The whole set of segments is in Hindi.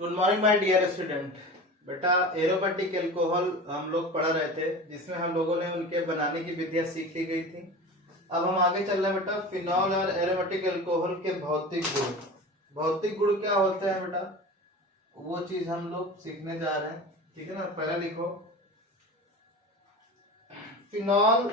Good morning my dear student. बेटा एरोमेटिक एल्कोहल हम लोग पढ़ रहे थे, जिसमें हम लोगों ने उनके बनाने की विधियां सीख ली गई थी। अब हम आगे चल रहे हैं बेटा फिनॉल और एरोमेटिक एल्कोहल के भौतिक गुण। भौतिक गुण क्या होते हैं बेटा, वो चीज हम लोग सीखने जा रहे हैं। ठीक है ना, पहला लिखो। फिनॉल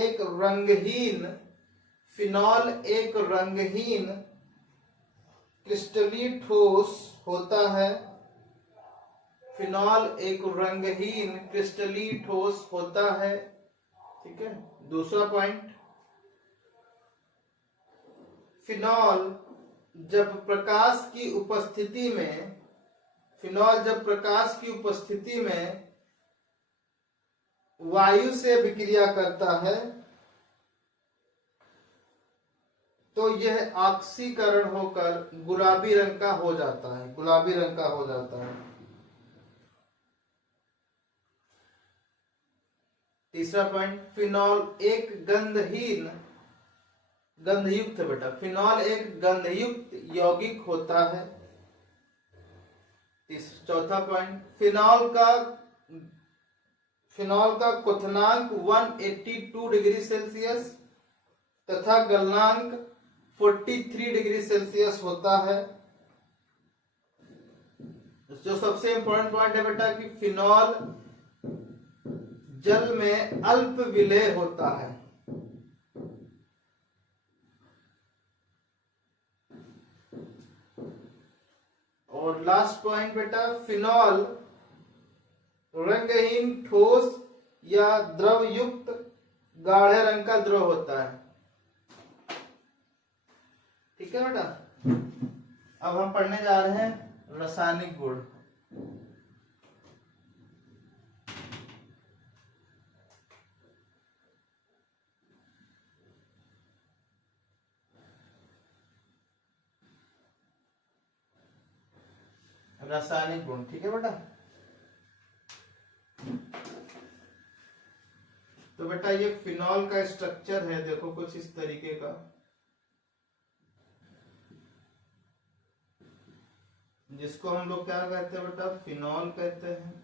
एक रंगहीन क्रिस्टलीय ठोस होता है। फिनॉल एक रंगहीन क्रिस्टलीय ठोस होता है। ठीक है। दूसरा पॉइंट, फिनॉल जब प्रकाश की उपस्थिति में वायु से विक्रिया करता है तो यह ऑक्सीकरण होकर गुलाबी रंग का हो जाता है। तीसरा पॉइंट, फिनॉल एक गंधयुक्त यौगिक होता है। चौथा पॉइंट, फिनॉल का क्वथनांक 182 डिग्री सेल्सियस तथा गलनांक 43 डिग्री सेल्सियस होता है। जो सबसे इंपॉर्टेंट पॉइंट है बेटा कि फिनॉल जल में अल्प विलेय होता है। और लास्ट पॉइंट बेटा, फिनॉल रंगहीन ठोस या द्रव युक्त गाढ़े रंग का द्रव होता है। ठीक है बेटा। अब हम पढ़ने जा रहे हैं रासायनिक गुण। रासायनिक गुण, ठीक है बेटा। तो बेटा ये फिनॉल का स्ट्रक्चर है, देखो कुछ इस तरीके का, जिसको हम लोग क्या कहते हैं बेटा, फिनॉल कहते हैं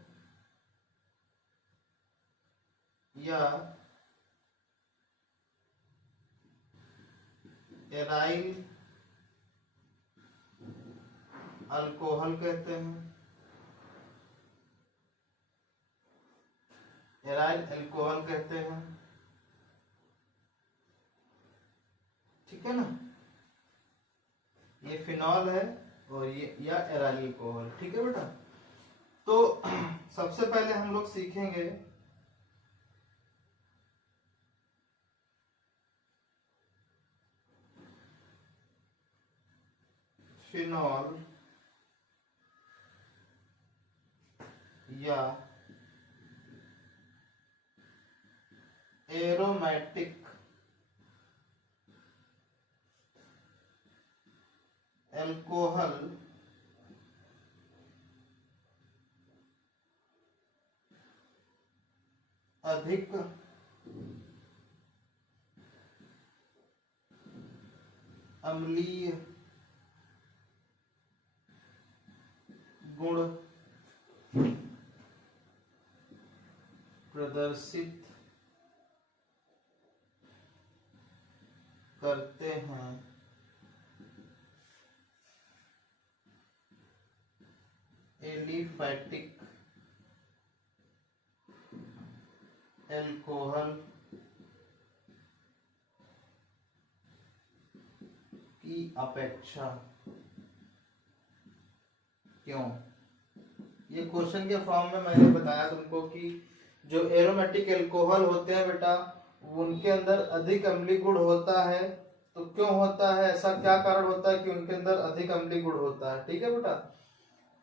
या एराइल अल्कोहल कहते हैं। ठीक है ना, ये फिनॉल है और ये या एराइल अल्कोहल। ठीक है बेटा। तो सबसे पहले हम लोग सीखेंगे फिनॉल या एरोमेटिक एल्कोहल अधिक अम्लीय गुण प्रदर्शित करते हैं। एलिफैटिक एल्कोहल की अपेक्षा। क्यों? ये क्वेश्चन के फॉर्म में मैंने बताया तुमको कि जो एरोमेटिक एल्कोहल होते हैं बेटा, उनके अंदर अधिक अम्लीय गुण होता है। तो क्यों होता है, ऐसा क्या कारण होता है कि उनके अंदर अधिक अम्लीय गुण होता है? ठीक है बेटा।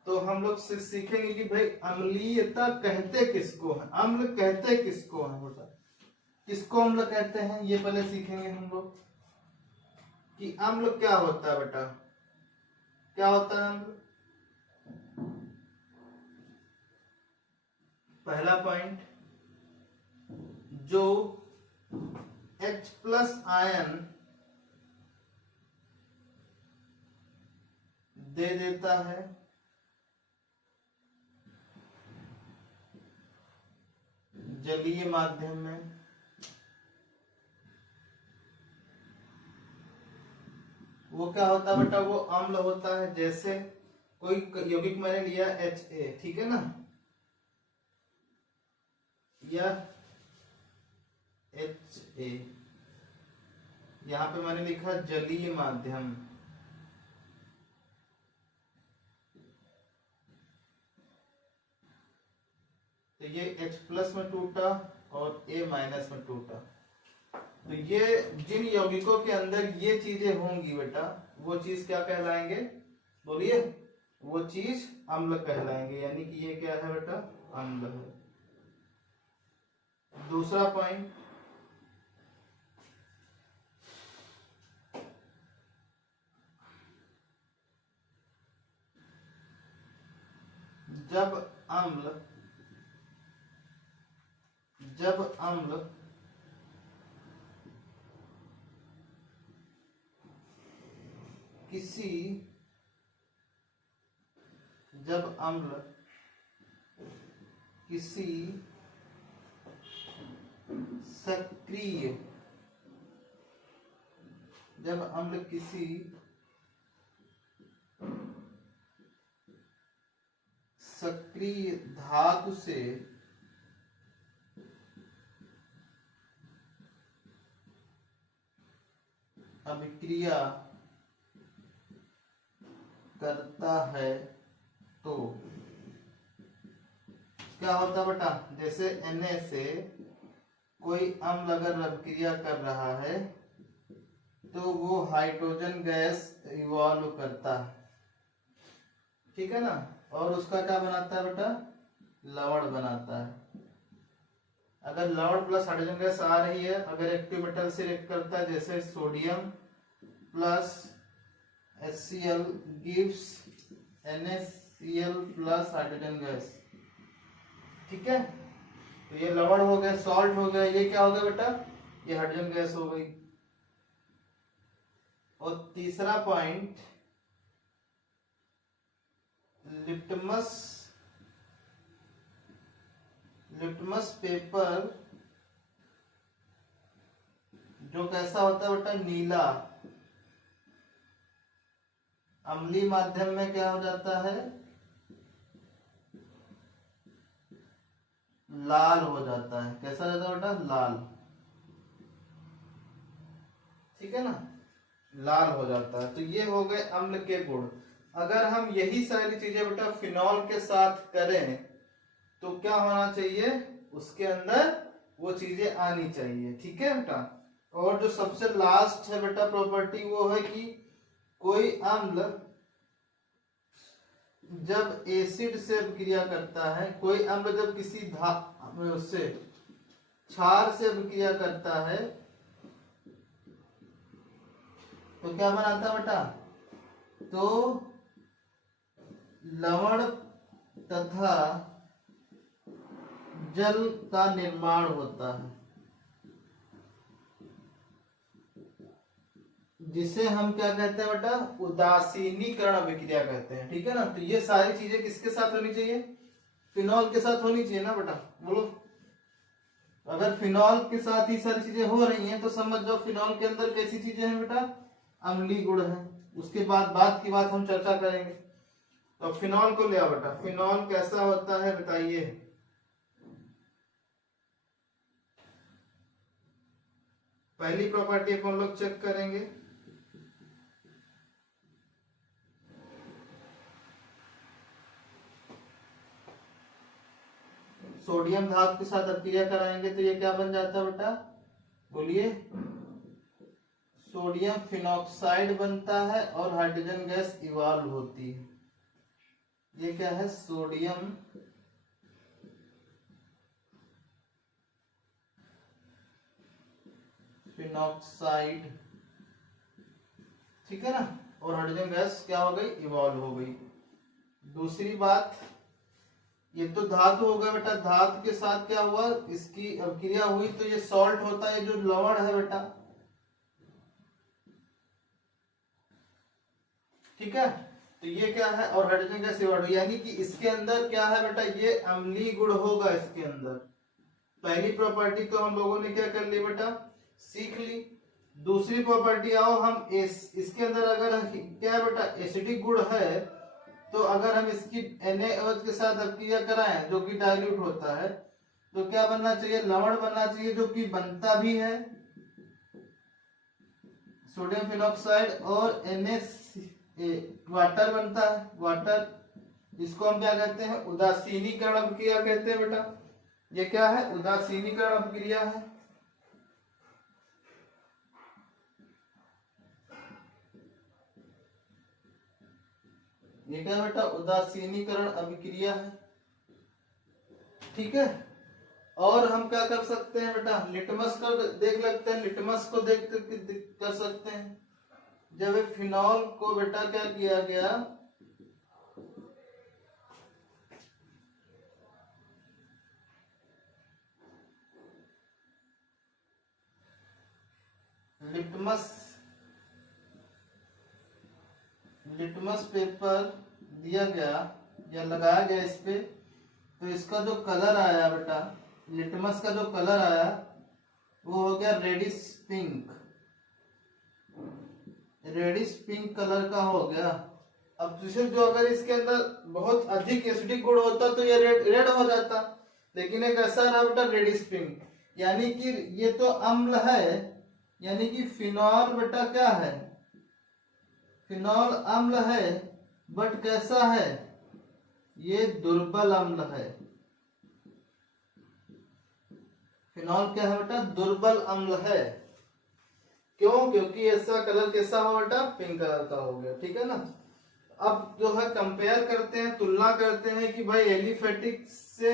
तो हम लोग सीखेंगे कि भाई अम्लीयता कहते किसको है, अम्ल कहते किसको है बेटा, किसको अम्ल कहते हैं, ये पहले सीखेंगे हम लोग कि अम्ल क्या होता है बेटा, क्या होता है अम्ल। पहला पॉइंट, जो H+ आयन दे देता है जलीय माध्यम में, वो क्या होता है बेटा, वो अम्ल होता है। जैसे कोई यौगिक मैंने लिया HA, ठीक है ना, या HA, यहां पे मैंने लिखा जलीय माध्यम, तो ये H+ में टूटा और A- में टूटा। तो ये जिन यौगिकों के अंदर ये चीजें होंगी बेटा, वो चीज क्या कहलाएंगे, बोलिए, वो चीज अम्ल कहलाएंगे। यानी कि ये क्या है बेटा, अम्ल है। दूसरा पॉइंट, जब अम्ल किसी जब अम्ल किसी सक्रिय जब अम्ल किसी सक्रिय धातु से अभिक्रिया करता है तो क्या होता बेटा, जैसे Na से कोई अम्ल अगर अभिक्रिया कर रहा है तो वो हाइड्रोजन गैस इवॉल्व करता है, ठीक है ना, और उसका क्या बनाता है बेटा, लवण बनाता है। अगर लवण प्लस हाइड्रोजन गैस आ रही है, अगर एक्टिव मेटल से रिएक्ट करता है, जैसे sodium plus HCl gives NaCl plus hydrogen gas, ठीक है, तो ये लवण हो गया, सॉल्ट हो गया, ये क्या हो गया बेटा, ये हाइड्रोजन गैस हो गई। और तीसरा पॉइंट, लिटमस पेपर जो कैसा होता है बेटा, नीला, अम्लीय माध्यम में क्या हो जाता है, लाल हो जाता है। कैसा हो जाता है बेटा, लाल, ठीक है ना, लाल हो जाता है। तो ये हो गए अम्ल के गुण। अगर हम यही सारी चीजें बेटा फिनॉल के साथ करें तो क्या होना चाहिए, उसके अंदर वो चीजें आनी चाहिए, ठीक है बेटा। और जो सबसे लास्ट है बेटा प्रॉपर्टी, वो है कि कोई अम्ल जब एसिड से अभिक्रिया करता है, कोई अम्ल जब किसी उससे क्षार से अभिक्रिया करता है तो क्या बनाता है बेटा, तो लवण तथा जल का निर्माण होता है, जिसे हम क्या कहते हैं बेटा, उदासीनीकरण अभिक्रिया कहते हैं, ठीक है ना। तो ये सारी चीजें किसके साथ होनी चाहिए, फिनॉल के साथ होनी चाहिए ना बेटा, बोलो। अगर फिनॉल के साथ ही सारी चीजें हो रही हैं तो समझ जाओ फिनॉल के अंदर कैसी चीजें हैं बेटा, अम्लीय गुण है। उसके बाद की बात हम चर्चा करेंगे। तो फिनॉल को ले आओ बेटा, फिनॉल कैसा होता है बताइए। पहली प्रॉपर्टी अपन लोग चेक करेंगे, सोडियम धातु के साथ अभिक्रिया कराएंगे तो ये क्या बन जाता है बेटा, बोलिए, सोडियम फिनॉक्साइड बनता है और हाइड्रोजन गैस इवॉल्व होती है। ये क्या है, सोडियम फिनॉक्साइड, ठीक है ना, और हाइड्रोजन गैस क्या हो गई, इवॉल्व हो गई। दूसरी बात, ये तो धातु हो गया बेटा, धातु के साथ क्या हुआ, इसकी अभिक्रिया हुई तो ये सॉल्ट होता है, जो लवण है बेटा, ठीक है। तो ये क्या है, और हाइड्रोजन गैस इवॉल्व, यानी कि इसके अंदर क्या है बेटा, ये अम्लीय गुण होगा इसके अंदर। पहली प्रॉपर्टी तो हम लोगों ने क्या कर ली बेटा, सीख ली। दूसरी प्रॉपर्टी आओ हम इसके अंदर अगर क्या है बेटा, एसिडिक गुण है, तो अगर हम इसकी NaOH के साथ अभिक्रिया कराएं जो कि डाइल्यूट होता है, तो क्या बनना चाहिए, लवण बनना चाहिए, जो कि बनता भी है, सोडियम फिनॉक्साइड, और वाटर बनता है, वाटर। इसको हम क्या कहते हैं, उदासीनीकरण अभिक्रिया कहते हैं बेटा। ये क्या है, उदासीनीकरण अभिक्रिया है। ये क्या बेटा, उदासीनीकरण अभिक्रिया है। ठीक है। और हम क्या कर सकते हैं बेटा, लिटमस का देख लेते हैं, लिटमस को देख कर सकते हैं। जब फिनॉल को बेटा क्या किया गया, लिटमस पेपर दिया गया या लगाया गया इस पे, तो इसका जो कलर आया बेटा, लिटमस का जो कलर आया वो हो गया reddish pink, reddish pink colour का हो गया। अब दूसरे जो अगर इसके अंदर बहुत अधिक एसिडिक गुण होता तो ये रेड हो जाता, लेकिन एक ऐसा रहा बेटा रेडिश पिंक, यानी कि ये तो अम्ल है, यानी कि फिनॉल बेटा क्या है, फिनॉल अम्ल है, बट कैसा है, ये दुर्बल अम्ल है। फिनॉल क्या है बेटा, दुर्बल अम्ल है। क्यों, क्योंकि ऐसा कलर कैसा हो बेटा, पिंक कलर का हो गया। ठीक है ना। अब जो है कंपेयर करते हैं, तुलना करते हैं कि भाई एलिफेटिक से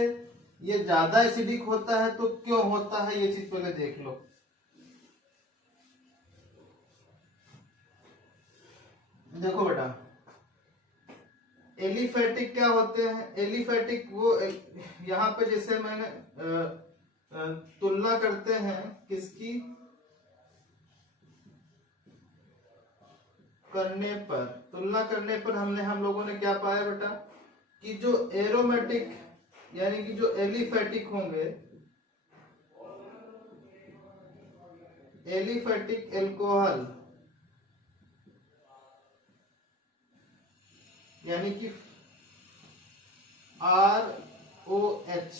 ये ज्यादा एसिडिक होता है तो क्यों होता है, ये चीज पहले देख लो। देखो बेटा, एलिफेटिक क्या होते हैं, एलिफेटिक वो यहाँ पे जैसे मैंने तुलना करते हैं किसकी, तुलना करने पर हम लोगों ने क्या पाया बेटा, कि जो एरोमेटिक यानी कि जो एलिफेटिक होंगे, एलिफेटिक एल्कोहल यानी कि ROH,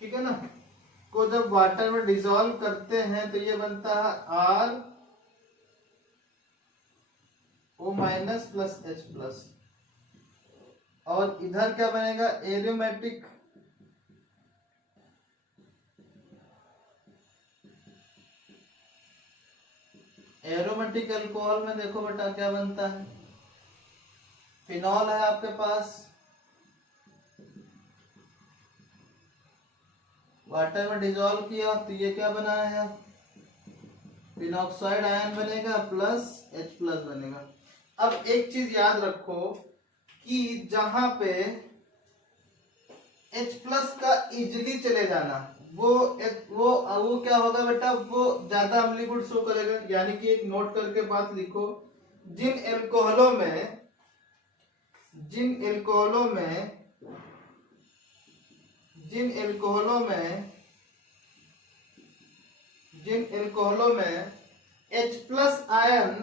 ठीक है ना, को जब वाटर में डिसॉल्व करते हैं तो ये बनता है RO- प्लस H प्लस, और इधर क्या बनेगा, एरोमेटिक अल्कोहल में देखो बेटा क्या बनता है, फिनॉल है आपके पास, वाटर में डिसॉल्व किया तो ये क्या बना है, फिनॉक्साइड आयन बनेगा प्लस H प्लस बनेगा। अब एक चीज याद रखो कि जहां पे H प्लस का इजिली चले जाना, वो क्या होगा बेटा, वो ज्यादा अम्लीय गुण शो करेगा। यानी कि एक नोट करके बात लिखो, जिन एल्कोहलों में जिन एल्कोहलों में H प्लस आयन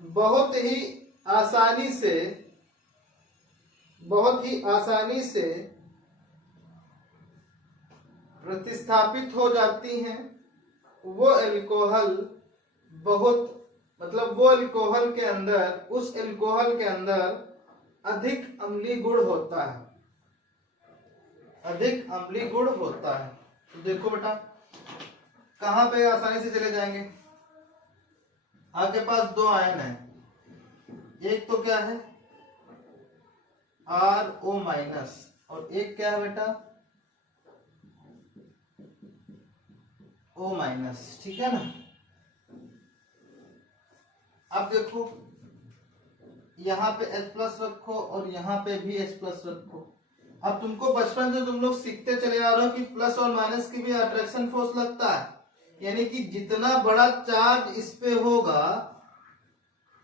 बहुत ही आसानी से प्रतिस्थापित हो जाती हैं, वो एल्कोहल उस एल्कोहल के अंदर अधिक अम्लीय गुण होता है, तो देखो बेटा कहां पे आसानी से चले जाएंगे, आपके पास दो आयन है, एक तो क्या है RO- और एक क्या है बेटा O-, ठीक है ना। अब देखो यहाँ पे H प्लस रखो और यहाँ पे भी H प्लस रखो। अब तुमको बचपन से तुम लोग सीखते चले आ रहे हो कि प्लस और माइनस की भी अट्रैक्शन फोर्स लगता है, यानी कि जितना बड़ा चार्ज इस पे होगा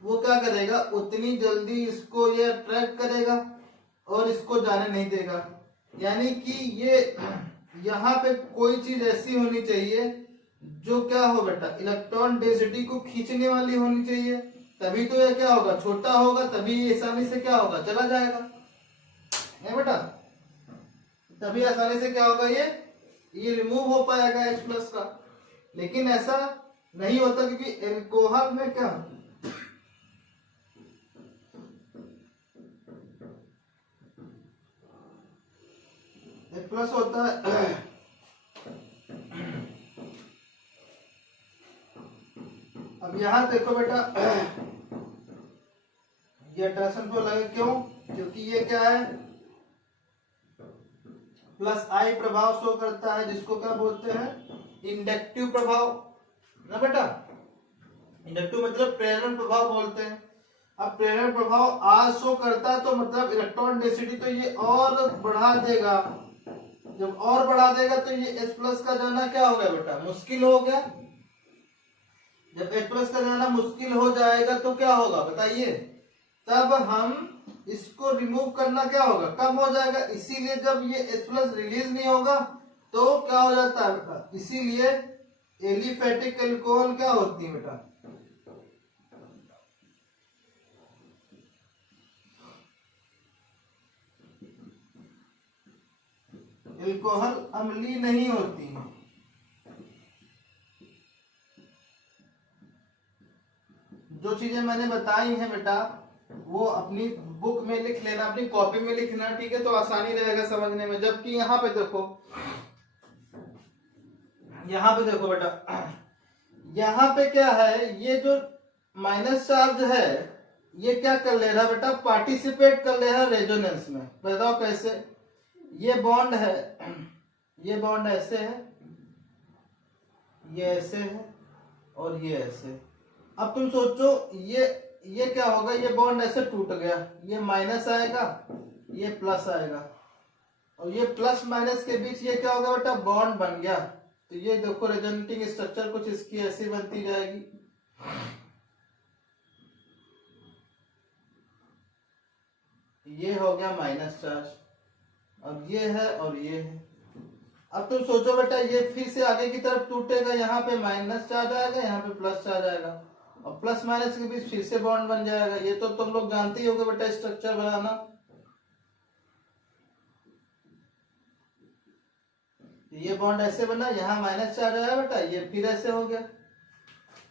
वो क्या करेगा, उतनी जल्दी इसको ये अट्रैक्ट करेगा, और इसको जाने नहीं देगा। यानी कि ये यहाँ पे कोई चीज ऐसी होनी चाहिए जो क्या हो बेटा, इलेक्ट्रॉन डेंसिटी को खींचने वाली होनी चाहिए, तभी तो ये क्या होगा, छोटा होगा, तभी ये आसानी से क्या होगा, चला जाएगा, है बेटा, तभी आसानी से क्या होगा, ये रिमूव हो पाएगा H प्लस का। लेकिन ऐसा नहीं होता क्योंकि एल्कोहल में क्या, H प्लस होता है अब यहां देखो बेटा, ये अट्रैक्शन को लगे क्यों, क्योंकि ये क्या है, प्लस आई प्रभाव शो करता है, जिसको क्या बोलते हैं, इंडक्टिव प्रभाव ना बेटा। इंडक्टिव मतलब प्रेरण प्रभाव बोलते हैं। अब प्रेरण प्रभाव आज शो करता है तो मतलब इलेक्ट्रॉन डेंसिटी तो ये और बढ़ा देगा, जब और बढ़ा देगा तो ये H प्लस का जाना क्या हो गया बेटा, मुश्किल हो गया। जब H प्लस का जाना मुश्किल हो जाएगा तो क्या होगा बताइए, तब हम इसको रिमूव करना क्या होगा, कम हो जाएगा। इसीलिए जब ये H प्लस रिलीज नहीं होगा तो क्या हो जाता है बेटा, इसीलिए एलिफेटिक एल्कोहल क्या होती है बेटा, एल्कोहल अम्लीय नहीं होती है। जो चीजें मैंने बताई हैं बेटा वो अपनी बुक में लिख लेना, अपनी कॉपी में लिखना, ठीक है, तो आसानी रहेगा समझने में। जबकि यहाँ पे देखो, यहाँ पे देखो बेटा, यहाँ पे क्या है, ये जो माइनस चार्ज है ये क्या कर ले रहा बेटा, पार्टिसिपेट कर ले रहा रेजोनेंस में। बताओ कैसे, ये बॉन्ड है, ये बॉन्ड ऐसे है, ये ऐसे है और ये ऐसे। अब तुम सोचो ये क्या होगा, ये बॉन्ड ऐसे टूट गया, ये माइनस आएगा, ये प्लस आएगा, और ये प्लस माइनस के बीच ये क्या होगा बेटा, बॉन्ड बन गया। तो ये देखो रेजोनेटिंग स्ट्रक्चर कुछ इसकी ऐसी बनती जाएगी। ये हो गया माइनस चार्ज, अब ये है और ये है। अब तुम सोचो बेटा, ये फिर से आगे की तरफ टूटेगा, यहाँ पे माइनस चार्ज आएगा, यहाँ पे प्लस चार्ज आएगा, और प्लस माइनस के बीच फिर से बॉन्ड बन जाएगा। ये तो तुम लोग जानते ही होगे बेटा स्ट्रक्चर बनाना। ये बॉन्ड ऐसे बना, यहाँ माइनस चार्ज आया बेटा, ये फिर ऐसे हो गया,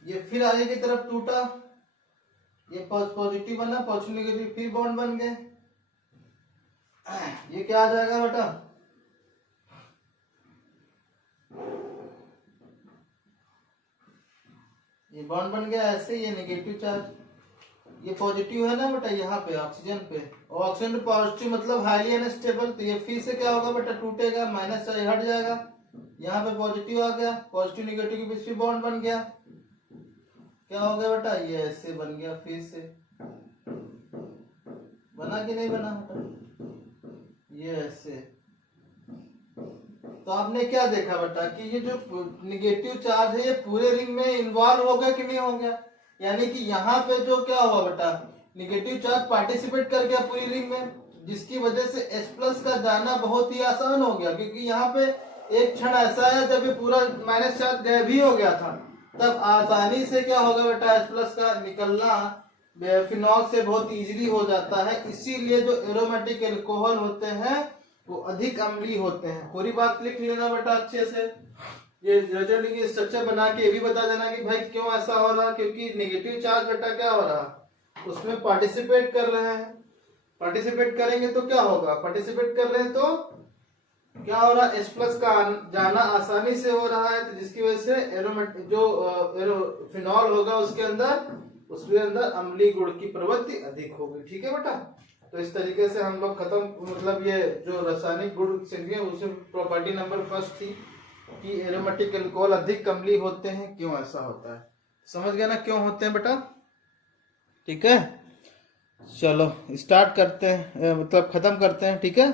ये फिर आगे की तरफ टूटा, ये पॉजिटिव बना, पॉजिटिव नेगेटिव, फिर बॉन्ड बन गए। ये क्या आ जाएगा बेटा, ये बॉन्ड बन गया ऐसे, ये नेगेटिव चार्ज, ये पॉजिटिव है ना बेटा यहाँ पे ऑक्सीजन पे, और ऑक्सीजन पे पॉजिटिव मतलब हाईली अनस्टेबल, तो ये फिर से क्या होगा बेटा, टूटेगा, माइनस चार्ज हट जाएगा, यहाँ पे पॉजिटिव आ गया, पॉजिटिव नेगेटिव के बीच में बॉन्ड बन गया, क्या हो गया बेटा, ये ऐसे बन गया, फिर से बना कि नहीं बना बेटा, ये ऐसे। तो आपने क्या देखा बेटा कि ये जो निगेटिव चार्ज है ये पूरे रिंग में इन्वॉल्व हो गया कि नहीं हो गया, यानी कि यहाँ पे जो क्या हुआ बेटा, निगेटिव चार्ज पार्टिसिपेट कर गया पूरी रिंग में, जिसकी वजह से H प्लस का जाना बहुत ही आसान हो गया। क्योंकि यहाँ पे एक क्षण ऐसा है जब ये पूरा माइनस चार्ज गायब भी हो गया था, तब आसानी से क्या होगा बेटा, H प्लस का निकलना फिनॉल से बहुत इजीली हो जाता है। इसीलिए जो एरोमेटिक एल्कोहल होते हैं वो अधिक अम्लीय होते हैं। पूरी बात लिख लेना बेटा अच्छे से। ये रेजोनेटिंग स्ट्रक्चर बना के ये भी बता देना कि भाई क्यों ऐसा हो रहा, क्योंकि नेगेटिव चार्ज बेटा क्या हो रहा, उसमें पार्टिसिपेट कर रहे हैं। पार्टिसिपेट करेंगे तो क्या होगा, पार्टिसिपेट कर रहे हैं तो क्या हो रहा है, H प्लस का जाना आसानी से हो रहा है, तो जिसकी वजह से एरोमेटिक जो फिनॉल होगा उसके अंदर अम्लीय गुण की प्रवृत्ति अधिक होगी। ठीक है बेटा, तो इस तरीके से हम लोग खत्म, मतलब ये जो रासायनिक गुण सीखे उससे प्रॉपर्टी नंबर फर्स्ट थी कि एरोमेटिक एल्कोहल अधिक अम्लीय होते हैं, क्यों ऐसा होता है। समझ गया ना क्यों होते हैं बेटा। ठीक है, चलो स्टार्ट करते हैं, मतलब खत्म करते हैं। ठीक है।